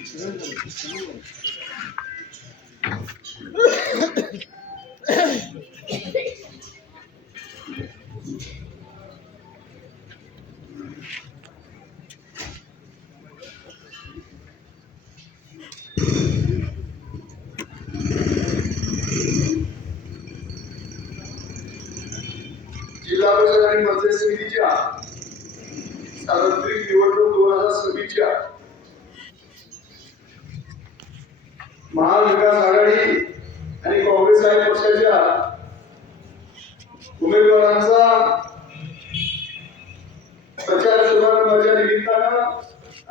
जिल्हा परिषद आणि पंचायत समितीच्या सार्वत्रिक निवडणूक 2026च्या महाविकास आघाडी आणि काँग्रेस पक्षाच्या उमेदवारांचा प्रचार शुभारंभाच्या निमित्तानं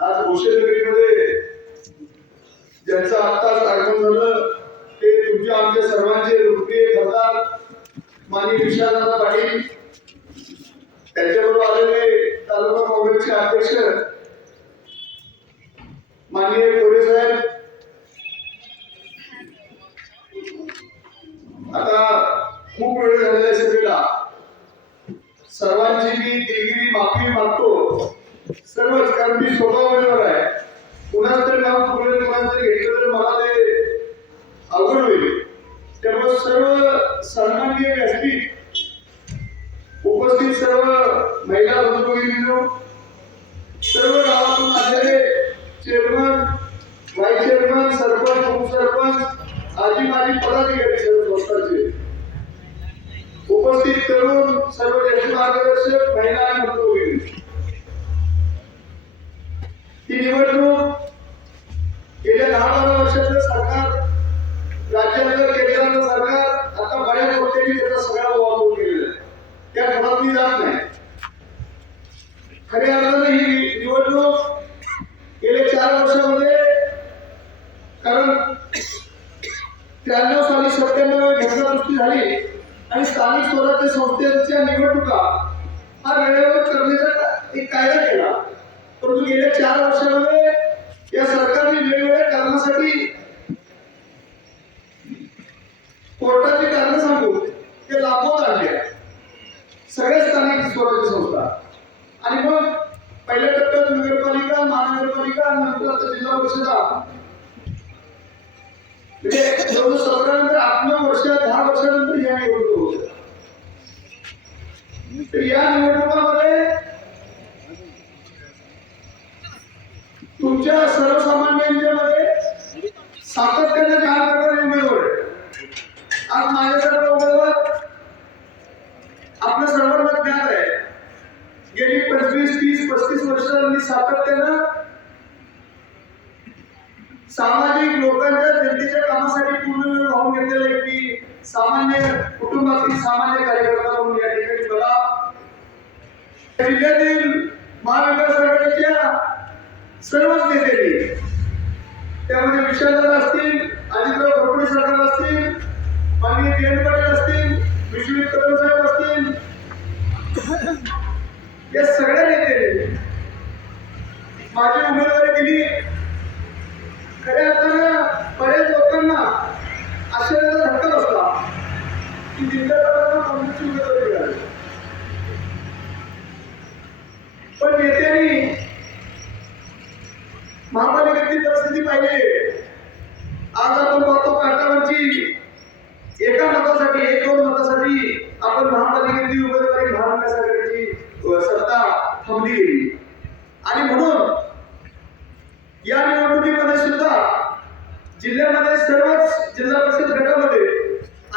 आज भोसेनगरीमध्ये ज्यांचं आत्ताच आगमन झालं ते तुमच्या आमच्या सर्वांचे लोकप्रिय खासदार माननीय विशालदादा पाटील, त्यांच्याबरोबर आलेले तालुका काँग्रेसचे अध्यक्ष माननीय कोरे साहेब, आता खूप वेळ झालेला सगळ्याला सर्वांची मी दिलगिरी माफी मागतो सर्वच, कारण मी स्वतः उमेदवार आहे. कुणाच तरी नाव चुकलं कुणाच तरी घेतलं तर मला ते अवघड होईल. त्यामुळे सर्व सन्माननीय व्यासपीठ उपस्थित सर्व महिला बंधू, सर्व गावातून आलेले चेअरमन, व्हाईस चेअरमन, सरपंच, उपसरपंच, आजी माजी पदाधिकारी सर्व संस्थांचे उपस्थित तरुण, सर्व ज्येष्ठ मार्गदर्शक, महिला आणि बंधू, ही निवडणूक गेल्या 10-12 वर्षाचं सरकार, राज्यातलं केंद्राचं सरकार आता बऱ्याच गोष्टी त्याचा सगळा वापर केलेला आहे. त्या घरात मी जात नाही. खऱ्या अर्थानं ही निवडणूक गेल्या 4 वर्षामध्ये, कारण 93 साली 97 घटनादुरुस्ती झाली आणि स्थानिक स्वराज्य संस्थेच्या निवडणुका हा वेळेवर करण्याचा एक कायदा केला. परंतु गेल्या 4 वर्षामध्ये या सरकारने वेगवेगळ्या कारणासाठी कोर्टाची कारण सांगून ते लाभवत आणले सगळ्या स्थानिक स्वराज्य संस्था. आणि मग पहिल्या टप्प्यात नगरपालिका, महानगरपालिका, नंतर आता जिल्हा परिषदा, म्हणजे 2017 नंतर 8 वर्ष 10 वर्षानंतर या निवडणूक होत्या. तर या निवडणुकामध्ये तुमच्या सर्वसामान्यांच्या मध्ये सातत्याने काम करणारे उमेदवार आहे. आज माझ्यासारखा उमेदवार आपल्या सर्वांना ज्ञात आहे. गेली 25, 30, 35 वर्षांनी सातत्यानं सामाजिक लोकांच्या जनतेच्या कामासाठी पूर्ण वेळ वाहून घेतलेला व्यक्ती, सामान्य कुटुंबातील सामान्य कार्यकर्ता म्हणून या ठिकाणी मला जिल्ह्यातील महाविकास आघाडीच्या सर्वच नेते, त्यामध्ये विशालदादा असतील, अजितराव घोरपडे सरकार असतील, माननीय जयंत पाटील असतील, विश्वजित कदम साहेब असतील, या सगळ्या नेत्यांनी माझी उमेदवारी दिली. खऱ्या अर्थानं बऱ्याच लोकांना आश्चर्याचा धक्का बसला की जिल्ह्यात काँग्रेसची उमेदवारी मिळाली. पण नेत्यांनी महापालिकेची परिस्थिती पाहिली. आज आपण पाहतो काटावरची एका मतासाठी, 1-2 मतासाठी आपण महापालिकेची उमेदवारी महाविकास आघाडीची सत्ता थांबली गेली. आणि म्हणून या निवडणुकीमध्ये सुद्धा जिल्ह्यामध्ये सर्वच जिल्हा परिषद गटामध्ये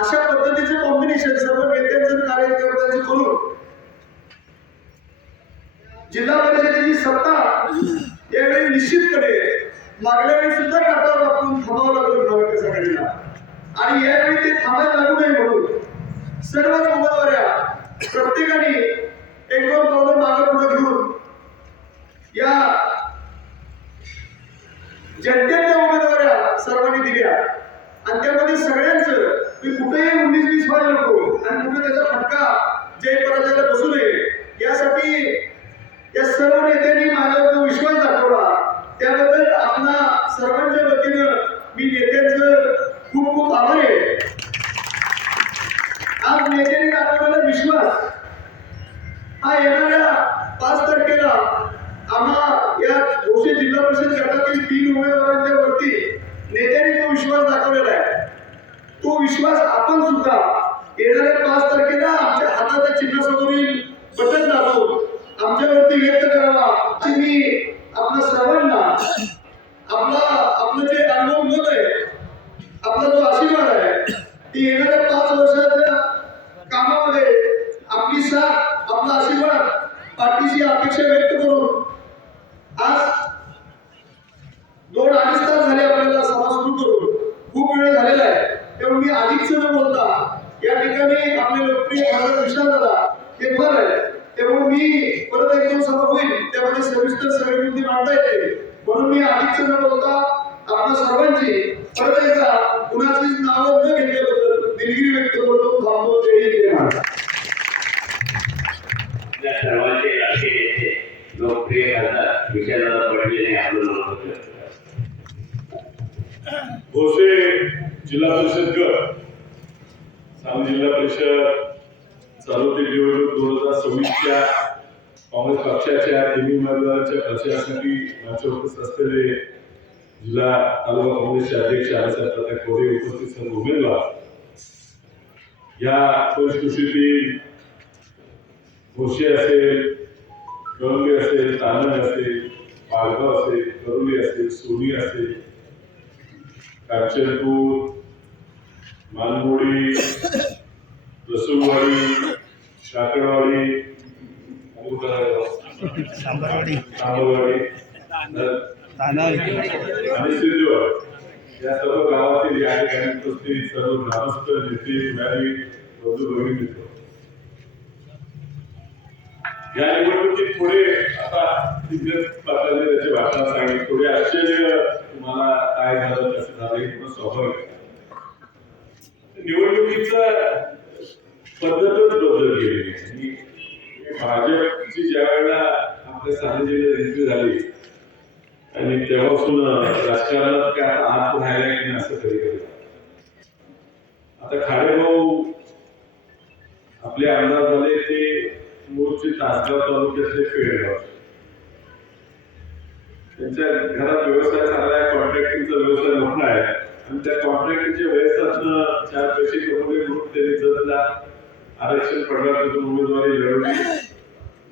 अशा पद्धतीचे कॉम्बिनेशन सर्व नेत्यांचं कार्यकर्त्यांचं करून जिल्हा परिषदेची सत्ता यावेळी निश्चितपणे मागल्या वेळी सुद्धा काटावर आपण थांबावं लागलं महाविकास आघाडीला. आणि यावेळी ते थांबायला लागू नये म्हणून सर्वच उमेदवाऱ्या प्रत्येकाने 1-2 पावलं मागे पुढे घेऊन या जनतेच्या उमेदवाऱ्या सर्वांनी दिल्या. आणि त्यामध्ये सगळ्यांचं मी कुठेही 19-20 व्हायला नको आणि कुठे त्याचा फटका जय पराजयाला बसू नये यासाठी या सर्व नेत्यांनी माझ्यावर जो विश्वास दाखवला त्याबद्दल आपल्या सर्वांच्या वतीनं मी नेत्यांचं खूप खूप आभारी आहे. आज नेत्यांनी दाखवलेला विश्वास हा येणाऱ्या 5 तारखेला आम्हा या भोसे जिल्हा परिषद गटातील 3 उमेदवारांच्या येणाऱ्या 5 तारखेला आमच्या हाताच्या चिन्हासमोरील बटन दाबून आमच्यावरती व्यक्त करावा अशी मी आपल्या सर्वांना आपलं जे अनुभव मत आहे, आपला जो आशीर्वाद आहे, ती येणाऱ्या 5 वर्षाच्या कामामध्ये आपली साथ, आपला आशीर्वाद, पाठीशी अपेक्षा व्यक्त करून आज 2-2.5 तास झाले आपल्याला सभा सुरू करून, खूप वेळ झालेला आहे. तेव्हा मी अधिकच न बोलता या ठिकाणी आपले लोकप्रिय खासदार विशाल दादा हे फार आहे, तेव्हा मी परत एक 2 सभा होईल त्यामध्ये सविस्तर सगळी मुद्दे मांडता येते, म्हणून मी अधिकच न बोलता आपल्या सर्वांची परत एकदा कुणाचीच नावं न घेतल्याबद्दल दिलगिरी व्यक्त करतो. थांबतो. जय हिंद, जय महाराष्ट्र. या सर्वांचे लाडके नेते लोकप्रिय खासदार विशालदादा पाटील यांनी आपलं नाव घेतलं. भोसे जिल्हा परिषद गट सांगली जिल्हा परिषद सार्वत्रिक निवडणूक 2026च्या काँग्रेस पक्षाच्या तिन्ही उमेदवारांच्या प्रचारासाठी मंचावर उपस्थित असलेले जिल्हा तालुका काँग्रेसचे अध्यक्ष आळासाहेब कोरे, उपस्थित सर्व उमेदवार, या पंचकृषीतील भोसे असेल, कळंबे असेल, तानग असेल, पालगाव असेल, करुली असेल, सोनी असेल, कांचनपूर, मानमोडी, रसूलवाडी, काकडवाडी, सांबरवाडी आणि सिद्धवाडी या सर्व गावातील या ठिकाणी उपस्थित सर्व ग्रामस्थ, नेते, पुढारी, बंधू भगिनी, या निवडणुकीत पुढे आता पाटलांनी त्याचे भाषण सांगितले, थोडे आश्चर्य तुम्हाला काय झालं, कसं झालं हे पण स्वाभाविक आहे. निवडणुकीचा पद्धतच बदल गेली आणि भाजपची ज्या वेळेला आपल्या सांगली जिल्ह्यात एंट्री झाली आणि तेव्हापासून राजकारणात काय आता हात राहिला की नाही असं कधी कधी. आता खाडेभाऊ आपले आमदार झाले ते मूळचे तासगाव तालुक्यातले पेडगाव, त्यांच्या घरात व्यवसाय चाललाय, कॉन्ट्रॅक्टिंगचा व्यवसाय मोठा आहे आणि त्या कॉन्ट्रॅक्टिंगच्या व्यवसायातनं 4 पैसे कमवले म्हणून त्यांनी जतला आरक्षण पडला, तिथून उमेदवारी लढवली.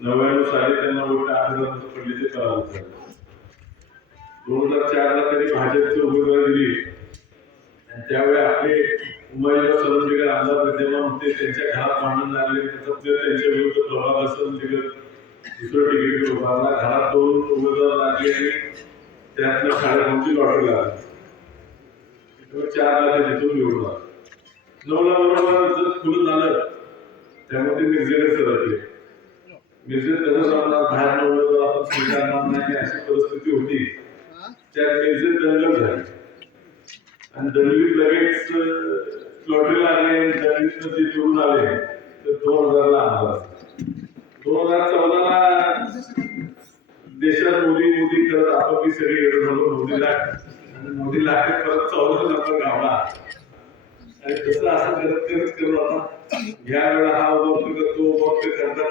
99 साली त्यांना वोट 8,000 पडले, ते पराभूत झाले. 2004 ला त्यांनी भाजपची उमेदवारी दिली आणि त्यावेळी आपले उमेदवार सलंजीकर आमदार विद्यमान होते, त्यांच्या घरात भांडण लागले, त्यांच्या विरुद्ध प्रभाग सलंजीकर दुसरं तिकीट उभारला, घरात 2 उमेदवार लागले आणि त्यातनं खाडेभाऊची लॉटरी लागली. 4 ला ते तिथून निवडून आले. 9 ला बरोबर जर खुलं झालं त्यामुळे ते मिरजेने सरकले. मिरजेत कसं सांगणार, बाहेर उमेदवार आपण स्वीकारणार नाही अशी परिस्थिती होती. त्यात मिरजेत दंगल झाली आणि दंगलीत लगेच लॉटरी लागली. दंगलीतनं ते निवडून आले तर 2000 ला आमदार. 2014 देशात मोदी करत आपापली सगळी एवढं झालो मोदीला परत 14 नंबर गावला आणि तसं असं करत आता ह्या वेळेला हा वक्त करतो, वक्त करता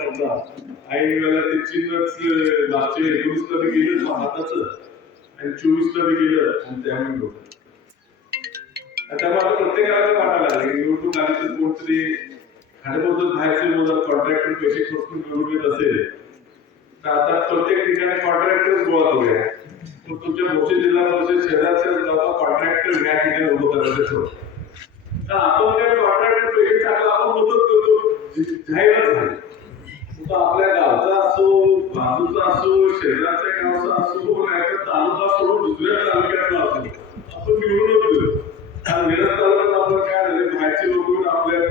ऐन वेळेला ते चिन्हच मागच्या 19 ला बी गेलं हाताचं आणि 24 ला बी गेलं आणि त्यामुळे त्यामुळे आता प्रत्येकाला वाटायला लागले निवडणूक आली तर कोणतरी खाडेबद्दल बाहेरचे उमेदवार कॉन्ट्रॅक्टर पैसे खर्चून निवडून येत असेल तर आता प्रत्येक ठिकाणी कॉन्ट्रॅक्टर गोळा करूया. तर तुमच्या भोसे जिल्हा परिषद शहराच्या गावात कॉन्ट्रॅक्टर या ठिकाणी उभं करायचं ठरवलं. तर आपण त्या कॉन्ट्रॅक्टर पैसे टाकला, आपण मदत करतो, जाहीरच झाली. तो आपल्या गावचा असो, बाजूचा असो, शहराच्या गावचा असो, नाही तालुका सोडून दुसऱ्या तालुक्यातला असो, आपण निवडूनच गेलो. आणि मिरज तालुक्यात आपण काय झाले, बाहेरचे लोक आपल्या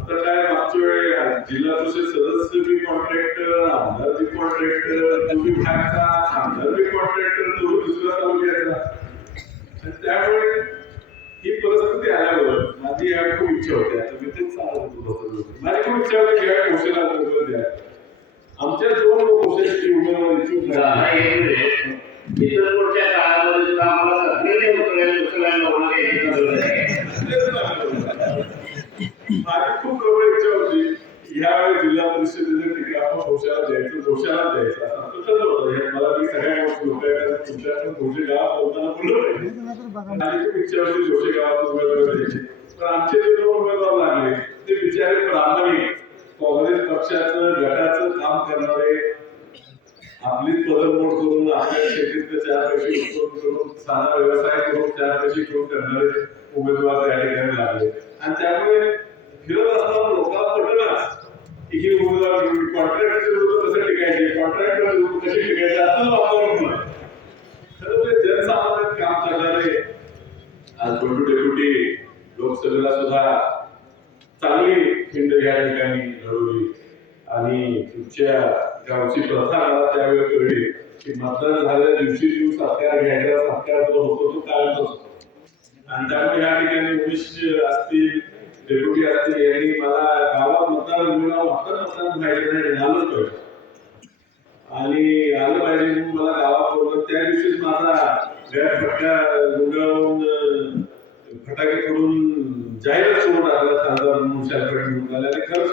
आता काय मागच्या वेळी जिल्हा परिषद सदस्य बी कॉन्ट्रॅक्टर, आमदार बी कॉन्ट्रॅक्टर, तुम्ही बाहेरचा आमदार बी कॉन्ट्रॅक्टर, तुम्ही दुसऱ्या तालुक्याचा. आणि त्यामुळे ही परिस्थिती आल्यावर माझी यावेळी खूप इच्छा होती. आता मी तेच सांगत होतो, माझी खूप इच्छा होती की यावेळी भोसेला द्या. आमच्या 2 भोसेची उमेदवार इच्छुक झाले. इतर पुढच्या काळामध्ये सुद्धा आम्हाला सगळे माझी खूप प्रबळ इच्छा होती यावेळी जिल्हा परिषदेचे तिकीट आपण भोशाला द्यायचं असं ठरलं होतं. मला मी सगळ्या लोक तुमच्या भोसे गावात बोलताना बोललो पाहिजे. माझी खूप इच्छा होती भोसे गावात उमेदवार द्यायची, पण आमचे जे 2 उमेदवार लागले ते बिचारे प्रामाणिक काँग्रेस पक्षाचं गटाचं काम करणारे आपलीच पदरमोड करून आपल्या शेतीतले 4 पैसे उत्पन्न करून साधा व्यवसाय करून 4 पैसे घेऊन करणारे उमेदवार त्या ठिकाणी लागले आणि त्यामुळे फिरत असताना लोकांना पटणारच की ही उमेदवार कॉन्ट्रॅक्टचे विरोध कसे टिकायचे कॉन्ट्रॅक्टर विरोध कसे टिकायचे असं वापरून खरं ते जनसामान्यात काम करणारे आज बंडू डेप्युटी लोकसभेला सुद्धा चांगली खिंड या ठिकाणी लढवली आणि तुमच्या गावची प्रथा मला त्यावेळी कळली की मतदान झालेल्या दिवशी जो सत्कार घ्यायचा सत्कार जो होतो तो कायमच असतो आणि त्यामुळे या ठिकाणी उमेश असतील डेप्युटी असतील यांनी मला गावात मतदान मतदान व्हायचं नाही आलंच पाहिजे आणि आलं पाहिजे म्हणून मला गावात बोललं त्या दिवशीच माझा फटका गुंडाळून फटाके फोडून जाहीरच सोडून टाकला खासदार म्हणून शासकडे निवडून आले आणि खरंच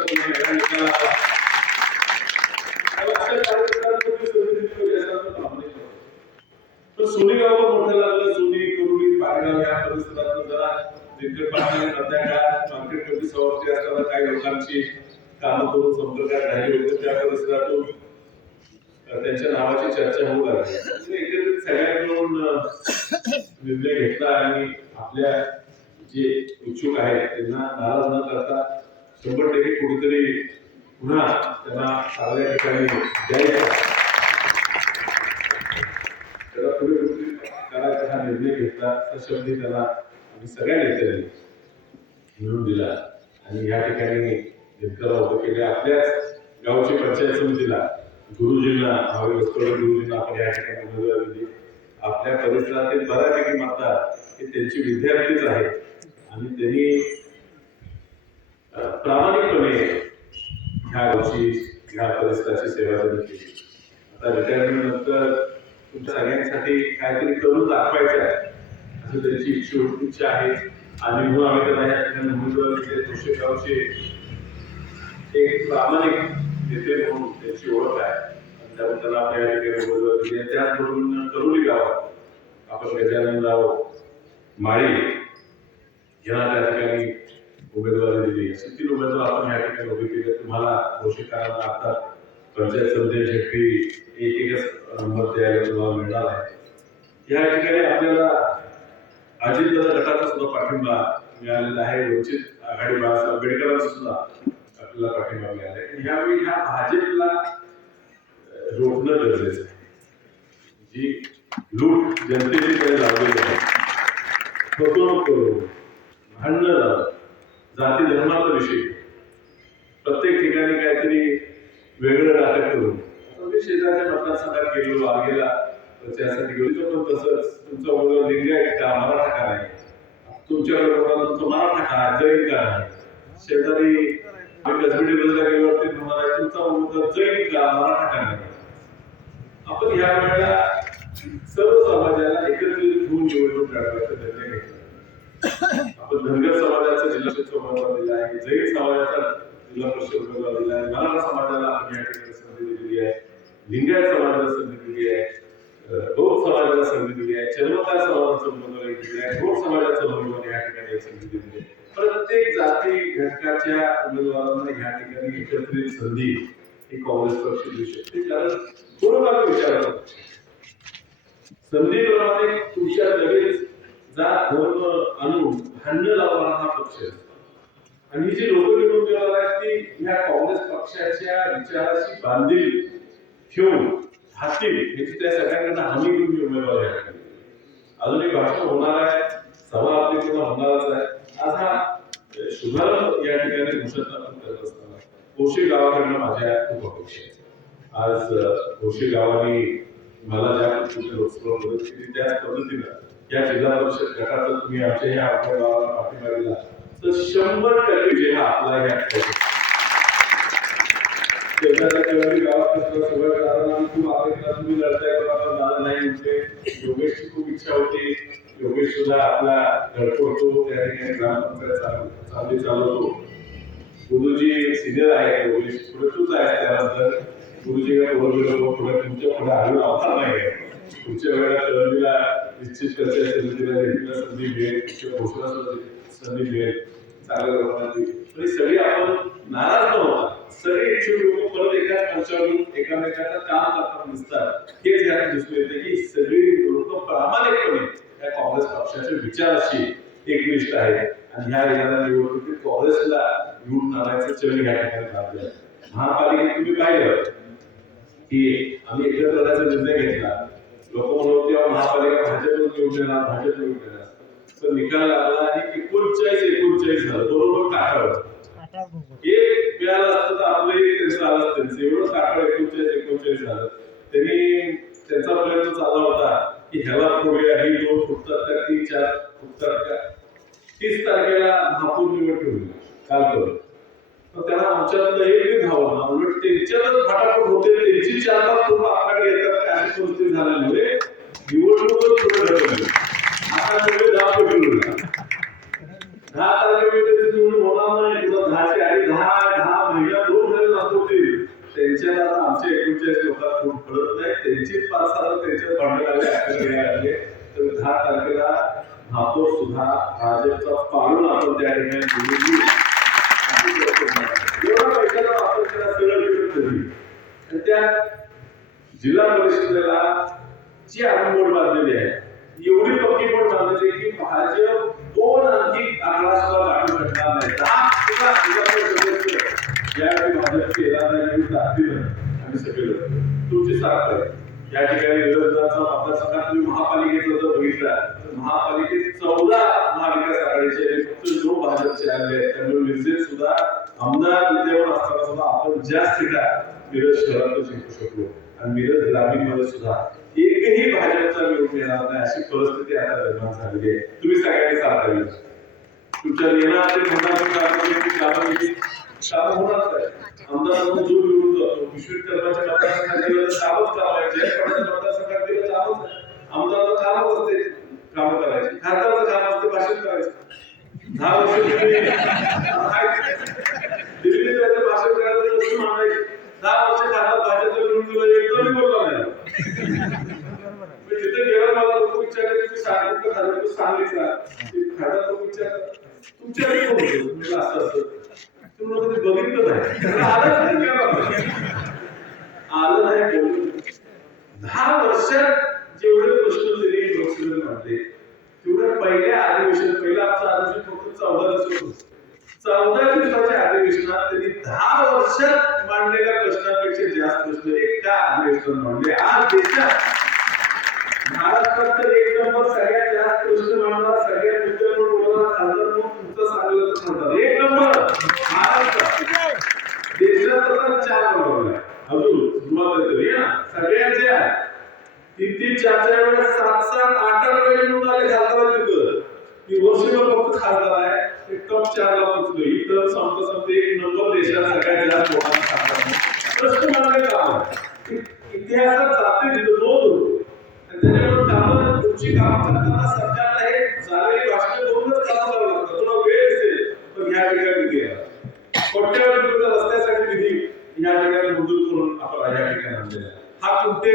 सोनी गाव मोठं लागलं सोनी करुडी पारगाव या परिसरात जरा दिग्गज पाहण्याने सध्या काळात मार्केट कमिटी सभापती असताना काही लोकांची कामं करून संपर्कात राहिले होते त्या परिसरातून त्यांच्या नावाची चर्चा होऊ लागली एकत्रित सगळ्यांनी मिळून निर्णय घेतला आणि आपल्या जे इच्छुक आहेत त्यांना नाराज न करता 100% कुठेतरी पुन्हा त्यांना चांगल्या ठिकाणी द्यायचा त्याला पुढे करायचा हा निर्णय घेतला त्या शब्दी त्याला आम्ही सगळ्या नेत्यांनी मिळून दिला आणि या ठिकाणी नेमकं उभं केले आपल्याच गावची पंचायत समितीला गुरुजींना गुरुजींना आपण या ठिकाणी उमेदवारी दिली आपल्या परिसरातील बऱ्यापैकी मतदार हे त्यांचे विद्यार्थीच आहेत आणि त्यांनी प्रामाणिकपणे ह्या गावची ह्या परिसराची सेवा त्यांनी केली आता रिटायरमेंट नंतर तुमच्या सगळ्यांसाठी काहीतरी करून दाखवायचं आहे असं त्यांची इच्छा आहे आणि म्हणून आम्ही त्यांना या ठिकाणी उमेदवारी दिले गावचे एक प्रामाणिक नेते म्हणून त्यांची ओळख आहे आणि त्यामुळे त्याला आपल्या या ठिकाणी उमेदवारी दिली त्याचबरोबर करुली गावात आपण गजाननराव माळी यांना त्या ठिकाणी उमेदवारी दिली असे 3 उमेदवार आपण या ठिकाणी उभे केले तुम्हाला घोषितांना आता पंचायत समितीसाठी एकच नंबर द्यायला तुम्हाला मिळणार आहे या ठिकाणी आपल्याला अजितदादा गटाचा सुद्धा पाठिंबा मिळालेला आहे वंचित आघाडी बाळासाहेब आंबेडकरांचा सुद्धा आपल्याला पाठिंबा मिळाला आहे यावेळी ह्या भाजपला रोखणं गरजेचं आहे जी लूट जनतेची काही लावलेली आहे फसवणूक करून भांडणं लावून जाती धर्माचा विषय प्रत्येक ठिकाणी काहीतरी वेगळं नाटक करून मी शेजारच्या मतदारसंघात गेलो आगेला त्यासाठी गेलो पण तसंच तुमचा उमेदवार लिंगायत का मराठा का नाही तुमच्याकडे तुमचा मराठा का जैन का नाही शेजारी कसबी टेबलच्या गेल्यावरती तुम्हाला तुमचा उमेदवार जैन का मराठा का नाही आपण ह्या वेळेला सर्व समाजाला एकत्रित होऊन निवडणूक लढवायचा निर्णय घेतला आपण धनगर समाजाचा जिल्हा परिषद उमेदवार दिला आहे जैन समाजाचा जिल्हा परिषद उमेदवार दिला आहे मराठा समाजाला आपण या ठिकाणी संधी दिलेली आहे लिंगायत समाजाला संधी दिली आहे बौद्ध समाजाला संधी दिली आहे चर्मकार समाजाचा उमेदवारी दिली आहे घोड समाजाचा उमेदवार या ठिकाणी संधी दिली आहे प्रत्येक जाती घटकाच्या उमेदवारांना या ठिकाणी एकत्रित संधी ही काँग्रेस पक्ष देऊ शकते कारण पूर्ण विचार संधीप्रमाणे तुमच्या लगेच जात धर्म आणून भांडण लावणारा हा पक्ष आणि जी लोक निवडून देणार आहेत ती ह्या काँग्रेस पक्षाच्या विचाराशी बांधील ठेवून हातील याची त्या सगळ्यांना हमी घेऊन उमेदवार आहे अजूनही भाषण होणार आहे सभा आपली पुन्हा होणारच आहे आज हा शुभारंभ या ठिकाणी घोषणा आपण करत असताना कोशी गावाकडनं माझ्या खूप अपेक्षा आहे आज कोशी गावाने मला ज्या पद्धतीने लोकसभा मदत केली त्याच पद्धतीनं या जिल्हा परिषद गटाचा तुम्ही आमच्या या आपल्या गावाला पाठिंबा दिला तर 100% जेव्हा आपला ह्या गावात खूप आग्रह तुम्ही लढताय दादा नाही म्हणजे योगेशची खूप इच्छा होती योगेश सुद्धा आपला धडपडतो त्या ठिकाणी ग्रामपंचायत चांगली चालवतो गुरुजी सिनियर आहे योगेश पुढे तूच आहे त्यानंतर गुरुजी पुढे तुमच्या पुढे आलेला अवसर नाही पुढच्या वेळेला कळवलीला निश्चित करता संधी मिळेल संधी मिळेल संधी मिळेल चांगल्या लोकांची म्हणजे सगळी आपण नाराज न होता सगळे इच्छुक लोक परत एकाच मंचावर एकामेकाचं काम करताना दिसतात हेच यात दिसून येते की सगळी लोक प्रामाणिकपणे या काँग्रेस पक्षाच्या विचाराशी एकनिष्ठ आहेत आणि ह्या येणाऱ्या निवडणुकीत काँग्रेसला निवडून आणायचं चरण या ठिकाणी लागलं महापालिकेत तुम्ही पाहिलं की आम्ही एकत्र करण्याचा निर्णय घेतला लोक म्हणत होते महापालिका भाजपच निवडून येणार भाजप निवडून येणार तर निकाल लागला आणि 39 झालं बरोबर काटावर एक मिळालं असतं तर आपलं एक त्यांचं आलं त्यांचं एवढं काटावर 39 झालं त्यांनी त्यांचा प्रयत्न चालला होता की ह्याला फोडूया ही 2 फुटतात का 3-4 फुटतात का 30 तारखेला महापौर निवड ठेवली काल करून तर त्याला आमच्यातलं एक धावलं ना उलट त्यांच्यातच फटाफट होते त्यांची 4-5 लोक आपल्याकडे येतात का अशी परिस्थिती झाल्यामुळे निवडणूकच पुढे ढकलली आता सगळे जाब पेटवून 10 तारखेपर्यंत निवडून होणार नाही तुला 10ची आणि 10 महिना 2 महिने दाखवतील त्यांच्यात आता आमच्या 39 लोकांना खूप कळत नाही त्यांचीच 5-6 त्यांच्यात भांडण लागले तर 10 तारखेला महापौर सुद्धा भाजपचा पाडून आपण त्या ठिकाणी एवढा पैशाचा वापर केला सगळं त्या जिल्हा परिषदेला जी आम्ही बोर्ड बांधलेली आहे एवढी पक्की बोर्ड बांधलेली की भाजप 2 अंकी आकडा सुद्धा गाठू शकणार नाही 10 ज्यावेळी भाजपची आम्ही सगळे तुमची साथ आहे या ठिकाणी विरोधाचा मतदारसंघात तुम्ही महापालिकेचा जर बघितला तर महापालिकेत 14 महाविकास आघाडीचे फक्त 2 भाजपचे आले आहेत त्यामुळे मिरजेत सुद्धा आमदार विद्यमान असताना सुद्धा आपण जास्त सीटा मिरज शहरात जिंकू शकलो आणि मिरज ग्रामीणमध्ये सुद्धा एकही भाजपचा निवडून येणार नाही अशी परिस्थिती आता निर्माण झालेली आहे तुम्ही सगळ्यांनी साथ द्यावी तुमच्या नियमाचे काम होणार आहे आमदारांना जो निवडून जातो विश्वविद्यालयाच्या मतदारसंघात कामच करायचे मतदारसंघात दिलं कामच आमदाराचं कामच असते काम करायचे खासदाराचं काम असते भाषण करायचं 10 वर्ष दिल्लीत जायचं भाषण करायचं मांडायचे 10 वर्ष खासदार भाजपचं निवडून दिलं एकदम बोलला नाही तिथे गेला मला लोक विचारले तुम्ही सांगितलं खासदार तू सांगितला खासदार लोक विचारतात तुमच्याकडे कोण होतं तुम्हाला असं तुम्हाला कधी बघितलं नाही आलं नाही बोलून 10 वर्षात जेवढे प्रश्न त्यांनी लोकसभेत मांडले तेवढ्या पहिल्या अधिवेशन पहिला आमचं अधिवेशन फक्त 14 दिवस होतं 14 दिवसाच्या अधिवेशनात त्यांनी 10 वर्षात मांडलेल्या प्रश्नांपेक्षा जास्त प्रश्न एका अधिवेशनात मांडले आज देशात महाराष्ट्रात तर 1 नंबर सगळ्यात जास्त प्रश्न मांडणारा सगळ्यात मुद्द्यावर बोलणारा खासदार म्हणून तुमचं सांगलं खासदार 1 नंबर महाराष्ट्र देशात आता 4 नंबर आहे अजून सुरुवात तरी ना सगळ्यांच्या 3-4 वेळेस 7-7 8 वेळेस निवडून आले खासदार तिथं मी वर्षभर फक्त खासदार आहे टॉप 4 ला पोहोचलो इथं संपत 1 नंबर देशात सगळ्यात जास्त लोकांना खासदार प्रश्न मांडले काम इतिहासात जाते तिथं नोंद होते त्याच्यामुळे कामं तुमची कामं करताना सरकारला हे झालेली भाषण करूनच काम करावं लागतं तुला वेळ असेल पण ह्या ठिकाणी निधी कोट्यवधी रुपये रस्त्यासाठी निधी ह्या ठिकाणी मंजूर करून आपण ह्या ठिकाणी आणलेला हा कुठे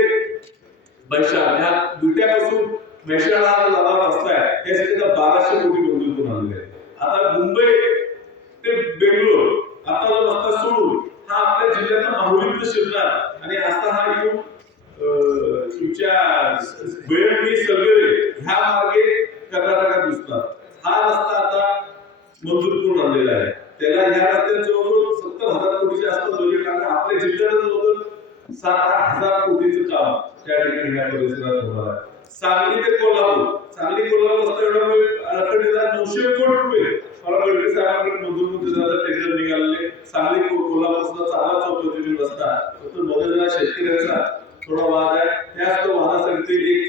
बैशाल ह्या दुट्यापासून मैशाळा जाणारा रस्ता आहे त्यासाठी 1200 कोटी मंजूर करून आणले आता मुंबई ते बेंगलोर आता जो रस्ता सोडून हा आपल्या जिल्ह्यात माहुलीत शिरणार आणि असा हा येऊन तुमच्या बेळंकी सगळे ह्या मार्गे कर्नाटकात दिसतात हा रस्ता आता मंजूर करून आणलेला आहे त्याला ह्या रस्त्यात जवळजवळ 70,000 कोटीच्या आसपास बजेट लागलं आपल्या जिल्ह्यात जवळजवळ 7-8 हजार कोटीचं काम त्या ठिकाणी ह्या परिसरात होणार आहे सांगली ते कोल्हापूर रस्ता एवढा अडकलेला 900 कोटी रुपये फडणवीस साहेबांकडे मंजूर होऊन त्याचा टेंडर निघालेले सांगली कोल्हापूर सुद्धा चांगला चौपदरी रस्ता फक्त बदललेला शेतकऱ्यांचा थोडा वाद आहे त्याच तो वादासाठी एक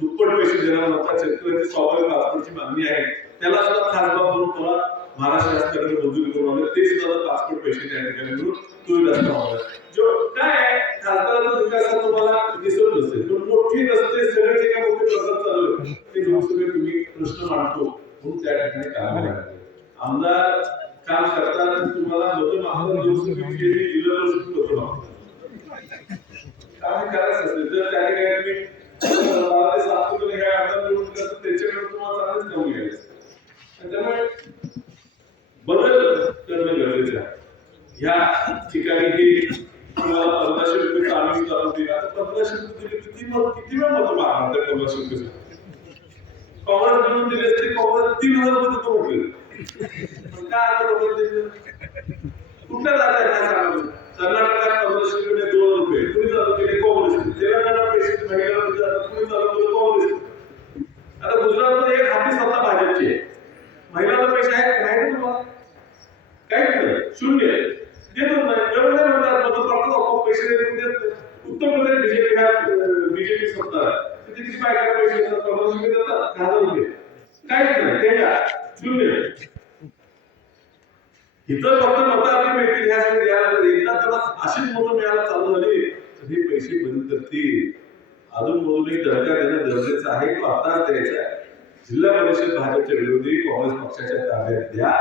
दुप्पट पैसे देणार नव्हता शेतकऱ्यांची स्वाभाविक पासपोर्टची मागणी आहे त्याला सुद्धा खासदार म्हणून मला महाराष्ट्र शासनाकडे मंजूर करून आले ते सुद्धा पासपोर्ट पैसे त्या ठिकाणी मिळून तो रस्ता होणार जो काय खासदाराचा विकास तुम्हाला दिसत नसेल पण मोठी रस्ते सगळे जे काही मोठे प्रकल्प चालू ते लोकसभेत तुम्ही प्रश्न मांडतो म्हणून त्या ठिकाणी काम करायचे आमदार काम करताना तुम्हाला मतं मागून लोकसभेत जिल्हा परिषद मतं मागतो काम करायचं असेल तर त्या ठिकाणी तुम्ही सातपुते काय अडचण निवडून करतात त्याच्याकडे तुम्हाला चांगलंच काम घ्यायचं त्यामुळे ठिकाणी ही तुम्हाला 1500 रुपये आम्ही चालू दिला तर 1500 रुपये दिले किती वेळ मत मागणार त्या 1500 रुपये काँग्रेस मिळून दिले असते काँग्रेस 3000 रुपये देतो म्हटले काय आता लोक कुठल्या जात आहे काय सांगा कर्नाटकात 1500 रुपये 2 रुपये कुणी चालू केले काँग्रेस तेलंगणा पैसे महिला कुणी चालू केले काँग्रेस आता गुजरातमध्ये एक हाती सत्ता भाजपची आहे महिलांना पैसे आहेत माहिती तुम्हाला काहीच नाही शून्य देतो नाही एवढं नाही म्हणतात मग तो पैसे देत उत्तर प्रदेश बीजेपी सत्ता तिथे किती बायका पैसे देतात 1500 रुपये देतात 1000 रुपये काहीच नाही ते का शून्य इथं फक्त मतं आपली मिळतील ह्यासाठी द्यायला एकदा त्याला अशीच मतं मिळायला चालू झाली तर हे पैसे बंद करतील अजून मधून एक दर्जा देणं गरजेचं आहे तो आताच द्यायचा आहे जिल्हा परिषद भाजपच्या विरोधी काँग्रेस पक्षाच्या ताब्यात द्या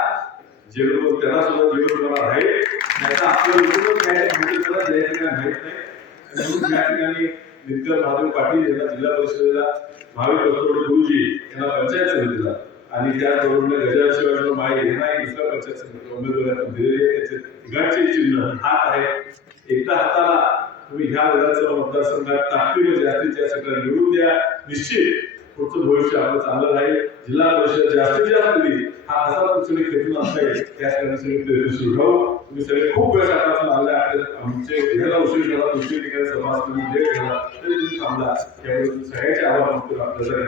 जेणेकरून त्यांना सुद्धा जीवनभर राहील त्याचा आपलं विरोध त्याला द्यायचं काय माहित नाही म्हणून या ठिकाणी नित्य महादेव पाटील यांना जिल्हा परिषदेला भावी कस्तुरबा गुरुजी यांना पंचायत समितीला आणि त्याचबरोबर गजानन शिवाजीराव माळी यांना एक दुसऱ्या पंचायत समितीला उमेदवारी दिलेली आहे त्याचे तिघांचे चिन्ह हात आहे एकदा हाताला तुम्ही ह्या विधानसभा मतदारसंघात ताकदीने जास्तीत जास्त निवडून द्या निश्चित पुढचं भविष्य आपलं चांगलं राहील जिल्हा परिषद जास्तीत जास्त दिली हा असा तुमचे खेळून असेल त्याच करण्यासाठी प्रयत्नशील राहू तुम्ही सगळे खूप वेळ सकाळपासून आले आमचे घ्यायला उशीर झाला दुसऱ्या ठिकाणी समाज तुम्ही लेट झाला तरी तुम्ही थांबला त्यामुळे सगळ्याचे आभार मानतो आपल्याला